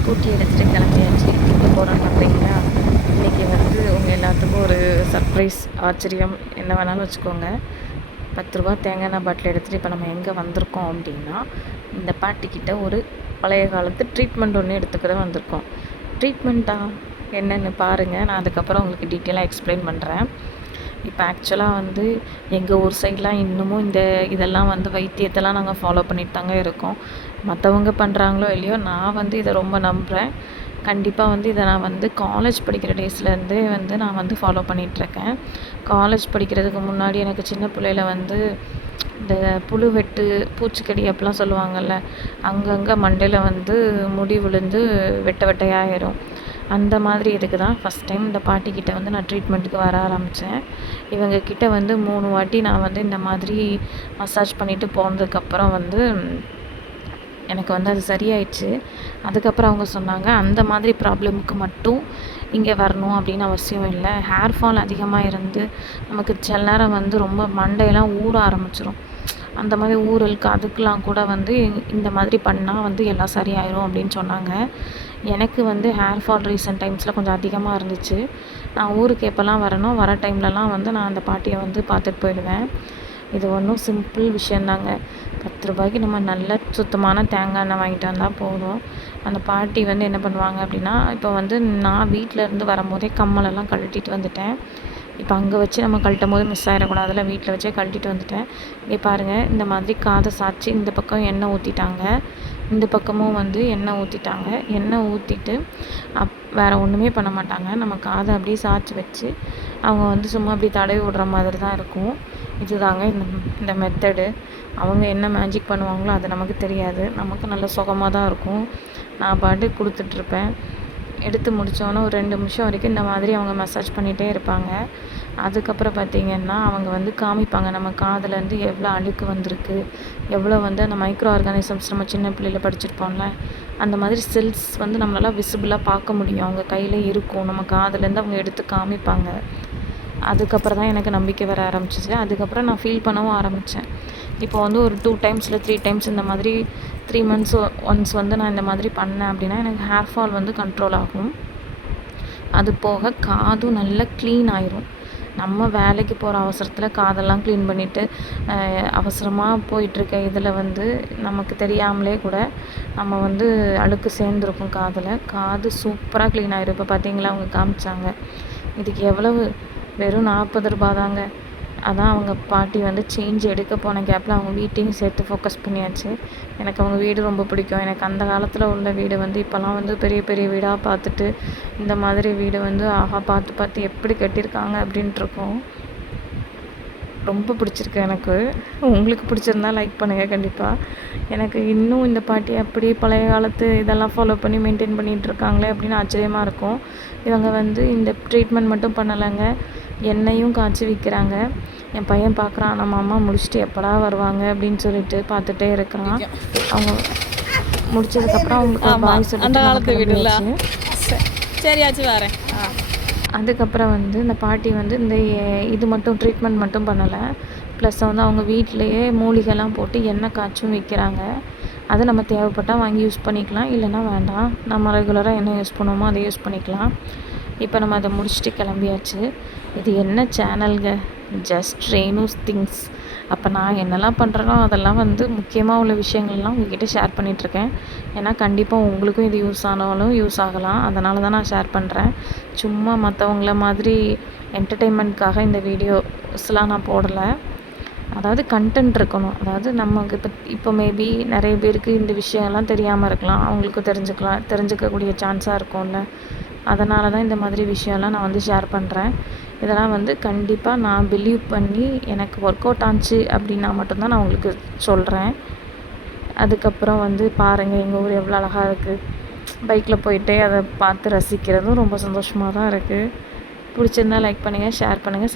Scooty எடுத்துகிட்டு கிளம்பியாச்சு. எங்கே போகிறோன்னு பார்த்தீங்கன்னா, இன்றைக்கி வந்து உங்கள் எல்லாத்துக்கும் ஒரு சர்ப்ரைஸ், ஆச்சரியம் என்ன வேணாலும் வச்சுக்கோங்க. 10 ரூபா தேங்காய் எண்ணெய் பாட்டில் எடுத்துகிட்டு இப்போ நம்ம எங்கே வந்திருக்கோம் அப்படின்னா, இந்த பாட்டிக்கிட்ட ஒரு பழைய காலத்து ட்ரீட்மெண்ட் ஒன்று எடுத்துக்கிற வந்திருக்கோம். ட்ரீட்மெண்ட்டா என்னென்னு பாருங்கள், நான் அதுக்கப்புறம் உங்களுக்கு டீட்டெயிலாக எக்ஸ்பிளைன் பண்ணுறேன். இப்போ ஆக்சுவலாக வந்து எங்கள் ஊர் சைட்லாம் இன்னமும் இதெல்லாம் வந்து வைத்தியத்தெல்லாம் நாங்கள் ஃபாலோ பண்ணிட்டு தாங்க இருக்கோம். மற்றவங்க பண்ணுறாங்களோ இல்லையோ, நான் வந்து இதை ரொம்ப நம்புகிறேன். கண்டிப்பாக வந்து இதை நான் வந்து காலேஜ் படிக்கிற டேஸ்லேருந்தே வந்து நான் வந்து ஃபாலோ பண்ணிகிட்ருக்கேன். காலேஜ் படிக்கிறதுக்கு முன்னாடி எனக்கு சின்ன பிள்ளையில வந்து இந்த புழு வெட்டு, பூச்சிக்கடி அப்படிலாம் சொல்லுவாங்கள்ல, அங்கங்கே மண்டையில் வந்து முடி விழுந்து வெட்டை வெட்டையாயிரும். அந்த மாதிரி இதுக்கு தான் ஃபஸ்ட் டைம் இந்த பாட்டிக்கிட்ட வந்து நான் ட்ரீட்மெண்ட்டுக்கு வர ஆரம்பித்தேன். இவங்கக்கிட்ட வந்து 3 வாட்டி நான் வந்து இந்த மாதிரி மசாஜ் பண்ணிவிட்டு போனதுக்கப்புறம் வந்து எனக்கு வந்து அது சரியாயிடுச்சு. அதுக்கப்புறம் அவங்க சொன்னாங்க, அந்த மாதிரி ப்ராப்ளமுக்கு மட்டும் இங்கே வரணும் அப்படின்னு அவசியம் இல்லை. ஹேர் ஃபால் அதிகமாக இருந்து நமக்கு சில நேரம் வந்து ரொம்ப மண்டையெல்லாம் ஊற ஆரம்பிச்சிடும். அந்த மாதிரி ஊறலுக்கு அதுக்கெலாம் கூட வந்து இந்த மாதிரி பண்ணால் வந்து எல்லாம் சரியாயிடும் அப்படின்னு சொன்னாங்க. எனக்கு வந்து ஹேர் ஃபால் ரீசெண்ட் டைம்ஸில் கொஞ்சம் அதிகமாக இருந்துச்சு. நான் ஊருக்கு எப்போல்லாம் வரேனோ வர டைம்லலாம் வந்து நான் அந்த பாட்டியை வந்து பார்த்துட்டு போயிடுவேன். இது ஒன்றும் சிம்பிள் விஷயந்தாங்க. 10 ரூபாய்க்கு நம்ம நல்ல சுத்தமான தேங்காய் எண்ணெய் வாங்கிட்டு வந்தால் போதும். அந்த பாட்டி வந்து என்ன பண்ணுவாங்க அப்படின்னா, இப்போ வந்து நான் வீட்டிலேருந்து வரும்போதே கம்மலெல்லாம் கழட்டிட்டு வந்துட்டேன். இப்போ அங்கே வச்சு நம்ம கழட்டும் போது மிஸ் ஆகிடக்கூடாதுல, வீட்டில் வச்சே கழட்டிட்டு வந்துட்டேன். இங்கே பாருங்கள், இந்த மாதிரி காதை சாய்ச்சி இந்த பக்கம் எண்ணெய் ஊற்றிட்டாங்க, இந்த பக்கமும் வந்து எண்ணெய் ஊற்றிட்டாங்க. எண்ணெய் ஊற்றிட்டு வேறு ஒன்றுமே பண்ண மாட்டாங்க. நம்ம காதை அப்படியே சாய்ச்சி வச்சு அவங்க வந்து சும்மா அப்படி தடவி விடுற மாதிரி தான் இருக்கும். இதுதாங்க இந்த மெத்தடு. அவங்க என்ன மேஜிக் பண்ணுவாங்களோ அது நமக்கு தெரியாது. நமக்கு நல்ல சுகமாக தான் இருக்கும். நான் பாட்டுக்கு கொடுத்துட்ருப்பேன். எடுத்து முடித்தோன்னே ஒரு 2 நிமிஷம் வரைக்கும் இந்த மாதிரி அவங்க மசாஜ் பண்ணிகிட்டே இருப்பாங்க. அதுக்கப்புறம் பார்த்திங்கன்னா அவங்க வந்து காமிப்பாங்க நம்ம காதுலேருந்து எவ்வளோ அழுக்கு வந்திருக்கு, எவ்வளோ வந்து அந்த மைக்ரோ ஆர்கானிசம்ஸ் நம்ம சின்ன பிள்ளையில் படிச்சிருப்போம்ல, அந்த மாதிரி செல்ஸ் வந்து நம்மளால் விசிபிளாக பார்க்க முடியும். அவங்க கையில் இருக்கும். நம்ம காதுலேருந்து அவங்க எடுத்து காமிப்பாங்க. அதுக்கப்புறம் தான் எனக்கு நம்பிக்கை வர ஆரம்பிச்சிச்சு. அதுக்கப்புறம் நான் ஃபீல் பண்ணவும் ஆரம்பித்தேன். இப்போ வந்து ஒரு 2 டைம்ஸ் இல்லை 3 டைம்ஸ் இந்த மாதிரி 3 months ஒன்ஸ் வந்து நான் இந்த மாதிரி பண்ணேன் அப்படின்னா எனக்கு ஹேர் ஃபால் வந்து கண்ட்ரோல் ஆகும். அது போக காதும் நல்லா க்ளீன் ஆயிரும். நம்ம வேலைக்கு போகிற அவசரத்தில் காதெல்லாம் க்ளீன் பண்ணிவிட்டு அவசரமாக போயிட்டுருக்க இதில் வந்து நமக்கு தெரியாமலே கூட நம்ம வந்து அழுக்கு சேர்ந்துருக்கும் காதில். காது சூப்பராக க்ளீன் ஆயிரும். இப்போ பார்த்தீங்களா அவங்க காமிச்சாங்க. இதுக்கு எவ்வளவு? வெறும் 40 ரூபா தாங்க. அதான் அவங்க பாட்டி வந்து சேஞ்ச் எடுக்க போன கேப்பில் அவங்க வீட்டையும் சேர்த்து ஃபோக்கஸ் பண்ணியாச்சு. எனக்கு அவங்க வீடு ரொம்ப பிடிக்கும். எனக்கு அந்த காலத்தில் உள்ள வீடு வந்து இப்போல்லாம் வந்து பெரிய பெரிய வீடாக பார்த்துட்டு இந்த மாதிரி வீடு வந்து ஆஹா பார்த்து பார்த்து எப்படி கட்டியிருக்காங்க அப்படின்ட்டுருக்கோம். ரொம்ப பிடிச்சிருக்கு எனக்கு. உங்களுக்கு பிடிச்சிருந்தா லைக் பண்ணுங்கள் கண்டிப்பாக. எனக்கு இன்னும் இந்த பாட்டி அப்படி பழைய காலத்து இதெல்லாம் ஃபாலோ பண்ணி மெயின்டைன் பண்ணிகிட்ருக்காங்களே அப்படின்னு ஆச்சரியமாக இருக்கும். இவங்க வந்து இந்த ட்ரீட்மெண்ட் மட்டும் பண்ணலைங்க, எண்ணெயும் காய்ச்சி விற்கிறாங்க. என் பையன் பார்க்குறான், நம்ம அம்மா முடிச்சுட்டு எப்படா வருவாங்க அப்படின்னு சொல்லிட்டு பார்த்துட்டே இருக்கிறான். அவங்க முடிச்சதுக்கப்புறம் அவங்களுக்கு பாய் சொல்லிட்டு சரியாச்சு வரேன். அதுக்கப்புறம் வந்து இந்த பாட்டி வந்து இந்த இது மட்டும் ட்ரீட்மெண்ட் மட்டும் பண்ணலை, ப்ளஸ் வந்து அவங்க வீட்டிலையே மூலிகைலாம் போட்டு எண்ணெய் காய்ச்சும் விற்கிறாங்க. அதை நம்ம தேவைப்பட்டால் வாங்கி யூஸ் பண்ணிக்கலாம், இல்லைன்னா வேண்டாம். நம்ம ரெகுலராக என்ன யூஸ் பண்ணுவோமோ அதை யூஸ் பண்ணிக்கலாம். இப்போ நம்ம அதை முடிச்சுட்டு கிளம்பியாச்சு. இது என்ன சேனல்ங்க, ஜஸ்ட் ரேணுஸ் திங்ஸ். அப்போ நான் என்னெல்லாம் பண்ணுறேனோ அதெல்லாம் வந்து முக்கியமாக உள்ள விஷயங்கள்லாம் உங்கள்கிட்ட ஷேர் பண்ணிகிட்ருக்கேன். ஏன்னா கண்டிப்பாக உங்களுக்கும் இது யூஸ் ஆனாலும் யூஸ் ஆகலாம். அதனால தான் நான் ஷேர் பண்ணுறேன். சும்மா மற்றவங்கள மாதிரி என்டர்டெயின்மெண்ட்காக இந்த வீடியோஸ்லாம் நான் போடலை. அதாவது கண்டென்ட் இருக்கணும். அதாவது நமக்கு இப்போ மேபி நிறைய பேருக்கு இந்த விஷயம்லாம் தெரியாமல் இருக்கலாம், அவங்களுக்கு தெரிஞ்சுக்கக்கூடிய சான்ஸாக இருக்கும்ல. அதனால தான் இந்த மாதிரி விஷயம்லாம் நான் வந்து ஷேர் பண்ணுறேன். இதெல்லாம் வந்து கண்டிப்பாக நான் பிலீவ் பண்ணி எனக்கு ஒர்க் அவுட் ஆச்சு அப்படின்னா மட்டும்தான் நான் உங்களுக்கு சொல்கிறேன். அதுக்கப்புறம் வந்து பாருங்கள், எங்கள் ஊர் எவ்வளோ அழகாக இருக்குது. பைக்கில் போயிட்டே அதை பார்த்து ரசிக்கிறதும் ரொம்ப சந்தோஷமாக தான் இருக்குது. பிடிச்சிருந்தா லைக் பண்ணுங்கள், ஷேர் பண்ணுங்கள்,